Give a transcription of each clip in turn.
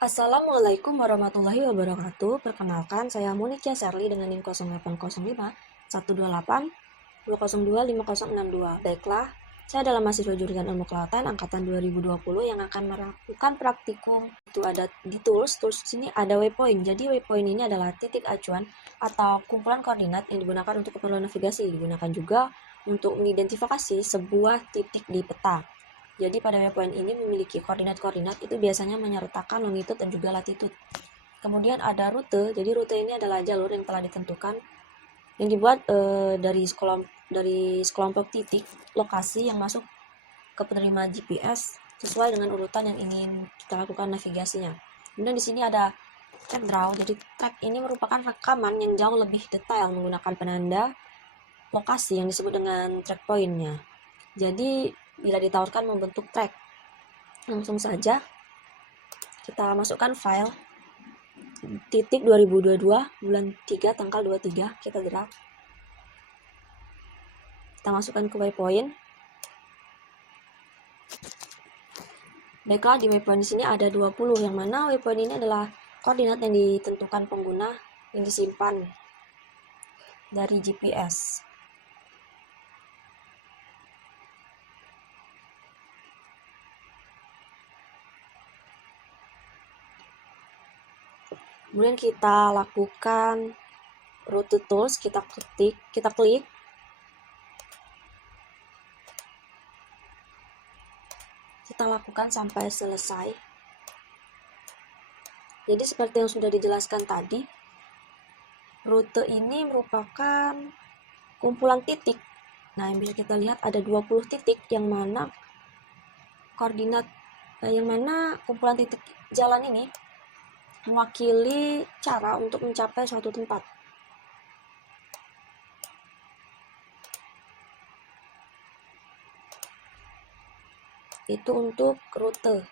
Assalamualaikum warahmatullahi wabarakatuh. Perkenalkan, saya Monica Sherly dengan NIM 0805 128 202 5062. Baiklah, saya adalah mahasiswa jurusan Ilmu Kelautan angkatan 2020 yang akan melakukan praktikum. Itu ada di tools sini ada waypoint. Jadi waypoint ini adalah titik acuan atau kumpulan koordinat yang digunakan untuk keperluan navigasi. Digunakan juga untuk mengidentifikasi sebuah titik di peta. Jadi pada waypoint ini memiliki koordinat-koordinat itu biasanya menyertakan longitude dan juga latitude. Kemudian ada rute. Jadi rute ini adalah jalur yang telah ditentukan yang dibuat dari sekelompok titik lokasi yang masuk ke penerima GPS sesuai dengan urutan yang ingin kita lakukan navigasinya. Kemudian di sini ada track draw. Jadi track ini merupakan rekaman yang jauh lebih detail menggunakan penanda lokasi yang disebut dengan track point-nya. Jadi bila ditawarkan membentuk track, langsung saja kita masukkan file titik 2022 bulan 3 tanggal 23, kita drag, kita masukkan ke waypoint. Baiklah, di waypoint di sini ada 20, yang mana waypoint ini adalah koordinat yang ditentukan pengguna yang disimpan dari GPS. Kemudian kita lakukan route tools, kita klik, kita lakukan sampai selesai. Jadi seperti yang sudah dijelaskan tadi, rute ini merupakan kumpulan titik. Nah, yang bisa kita lihat ada 20 titik yang mana kumpulan titik jalan ini mewakili cara untuk mencapai suatu tempat. Itu untuk rute.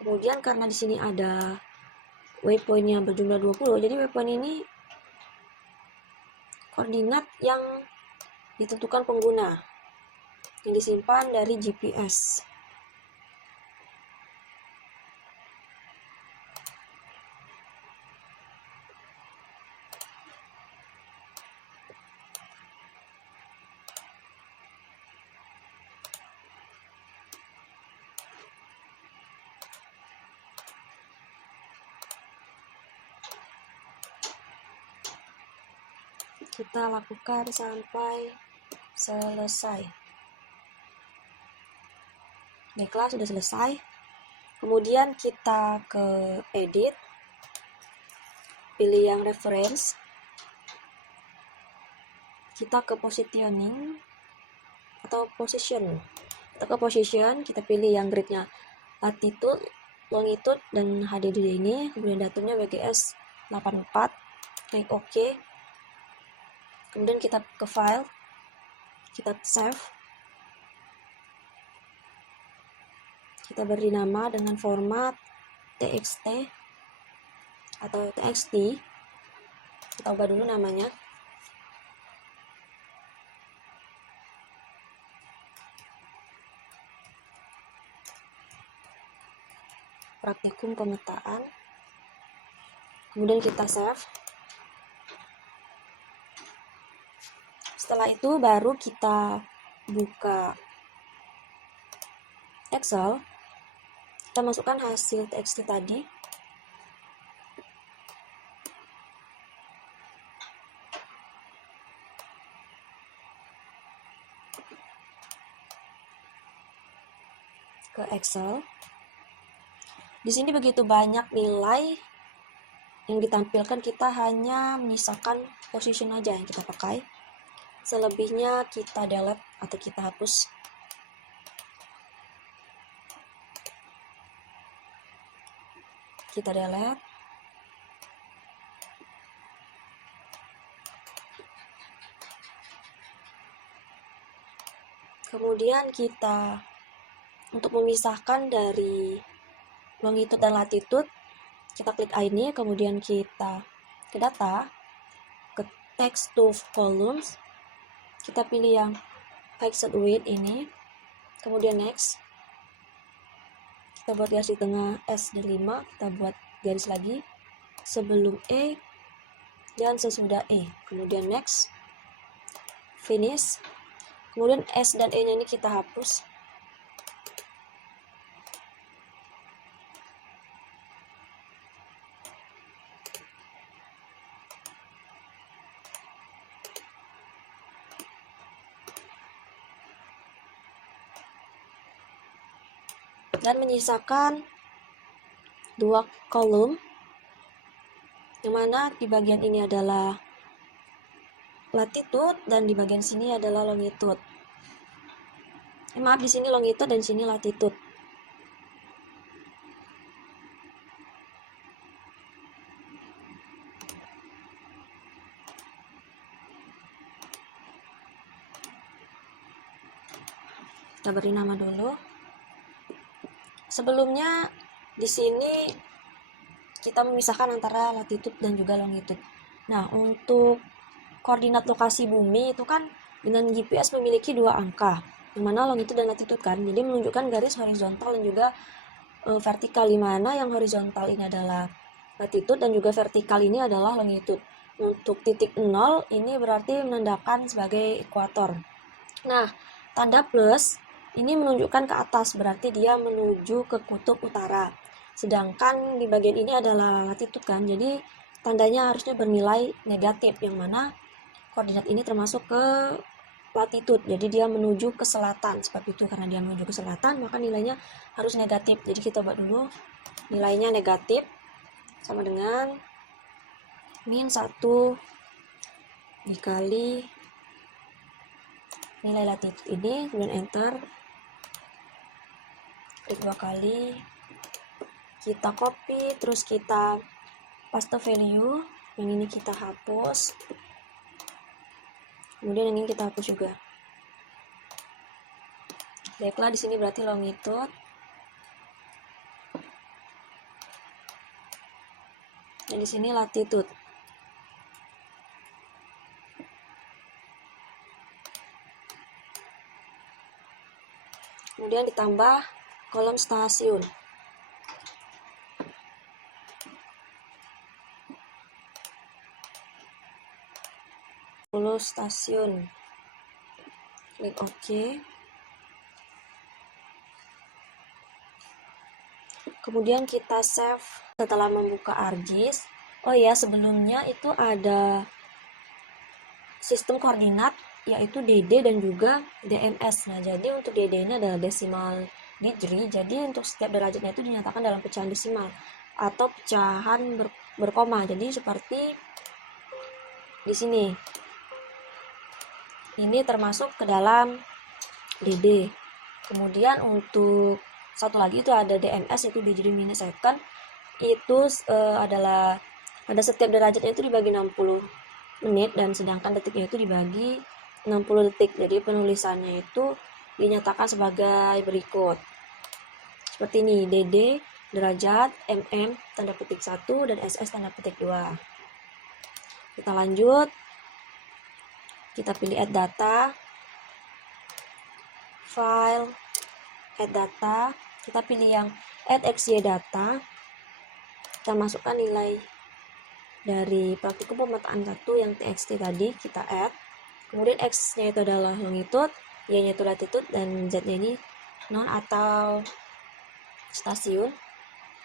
Kemudian karena di sini ada waypoint-nya berjumlah 20, jadi waypoint ini koordinat yang ditentukan pengguna yang disimpan dari GPS. Kita lakukan sampai selesai. Baiklah, sudah selesai. Kemudian kita ke edit, pilih yang reference, kita ke positioning atau position. Kita ke position, kita pilih yang gridnya latitude, longitude, dan HDD ini. Kemudian datumnya WGS 84, klik OK. Kemudian kita ke file, kita save, kita beri nama dengan format txt atau txt, kita ubah dulu namanya. Praktikum pemetaan. Kemudian kita save. Setelah itu baru kita buka Excel, kita masukkan hasil txt tadi. Ke Excel. Di sini begitu banyak nilai yang ditampilkan, kita hanya menyisakan position aja yang kita pakai. Selebihnya kita delete atau kita hapus. Kita delete. Kemudian kita untuk memisahkan dari longitude dan latitude, kita klik ini, kemudian kita ke data, ke text to columns, kita pilih yang fixed width ini, kemudian next, kita buat garis di tengah S dan 5, kita buat garis lagi sebelum E dan sesudah E. Kemudian next, finish. Kemudian S dan E nya ini kita hapus. Dan menyisakan 2 kolom, yang mana di bagian ini adalah latitude dan di bagian sini adalah longitude. Maaf, di sini longitude dan di sini latitude. Kita beri nama dulu. Sebelumnya di sini kita memisahkan antara latitude dan juga longitude. Nah, untuk koordinat lokasi bumi itu kan dengan GPS memiliki 2 angka, yang mana longitude dan latitude kan. Jadi menunjukkan garis horizontal dan juga vertikal, di mana yang horizontal ini adalah latitude dan juga vertikal ini adalah longitude. Untuk titik 0 ini berarti menandakan sebagai ekuator. Nah, tanda plus ini menunjukkan ke atas, berarti dia menuju ke kutub utara. Sedangkan di bagian ini adalah latitude kan, jadi tandanya harusnya bernilai negatif, yang mana koordinat ini termasuk ke latitude, jadi dia menuju ke selatan. Sebab itu karena dia menuju ke selatan, maka nilainya harus negatif. Jadi kita buat dulu nilainya negatif, sama dengan min 1 dikali nilai latitude ini, kemudian enter, klik 2 kali, kita copy, terus kita paste value, yang ini kita hapus, kemudian yang ini kita hapus juga. Baiklah, di sini berarti longitude, dan di sini latitude. Kemudian ditambah kolom stasiun. Stasiun. Klik OK. Kemudian kita save setelah membuka ArcGIS. Oh ya, sebelumnya itu ada sistem koordinat yaitu DD dan juga DMS. Nah, jadi untuk DD ini adalah decimal degree. Jadi untuk setiap derajatnya itu dinyatakan dalam pecahan desimal atau pecahan berkoma. Jadi seperti di sini. Ini termasuk ke dalam DD. Kemudian untuk satu lagi itu ada DMS, yaitu degree minus second. Itu adalah pada setiap derajatnya itu dibagi 60 menit, dan sedangkan detiknya itu dibagi 60 detik. Jadi penulisannya itu dinyatakan sebagai berikut. Seperti ini, DD derajat, MM tanda petik 1 dan SS tanda petik 2. Kita lanjut. Kita pilih add data, file, add data. Kita pilih yang add XY data. Kita masukkan nilai dari praktikum pemetaan 1 yang TXT tadi, kita add. Kemudian X-nya itu adalah longitude, Y-nya itu latitude, dan Z-nya ini non atau stasiun.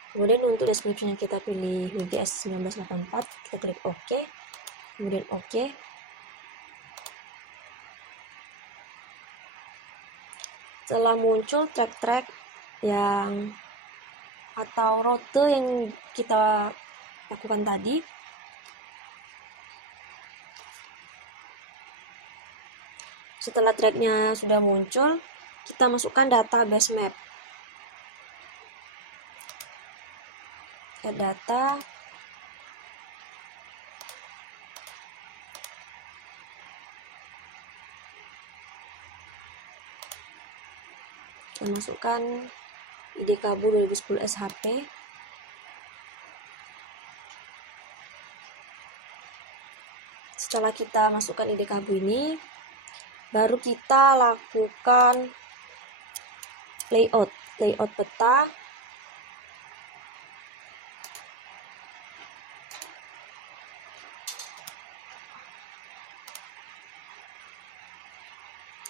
Kemudian untuk description yang kita pilih WGS 1984, kita klik OK. Kemudian OK. Setelah muncul track-track yang atau rute yang kita lakukan tadi, setelah tracknya sudah muncul, kita masukkan data base map. Add data, kita masukkan ID Kabu 2010 SHP. Setelah kita masukkan ID Kabu ini, baru kita lakukan layout peta.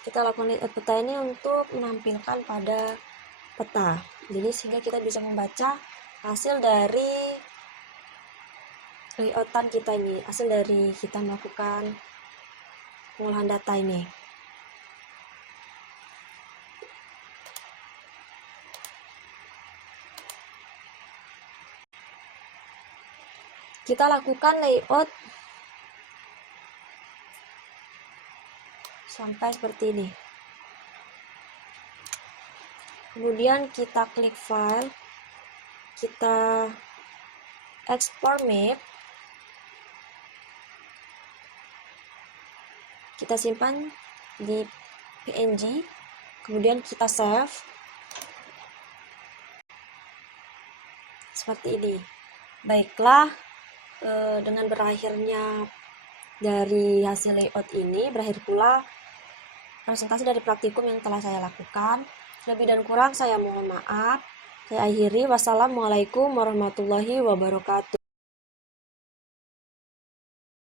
kita lakukan layout peta ini untuk menampilkan pada peta. Jadi sehingga kita bisa membaca hasil dari layoutan kita ini, hasil dari kita melakukan pengolahan data ini. Kita lakukan layout sampai seperti ini. Kemudian kita klik file, kita export map, kita simpan di PNG, kemudian kita save seperti ini. Baiklah, dengan berakhirnya dari hasil layout ini, berakhir pula presentasi dari praktikum yang telah saya lakukan. Lebih dan kurang saya mohon maaf. Saya akhiri. Wassalamualaikum warahmatullahi wabarakatuh.